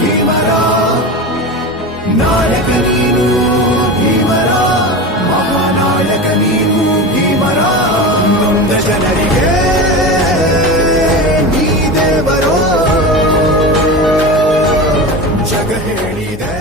ಭೀಮರ ನಾಯಕ ನೀನು ಭೀಮರ ಮಹಾನಾಯಕ ನೀನು ಭೀಮರ ನೊಂದ ಜನರಿಗೆ ನೀ ದೇವರೋ ಜಗ ಹೇಳಿದೆ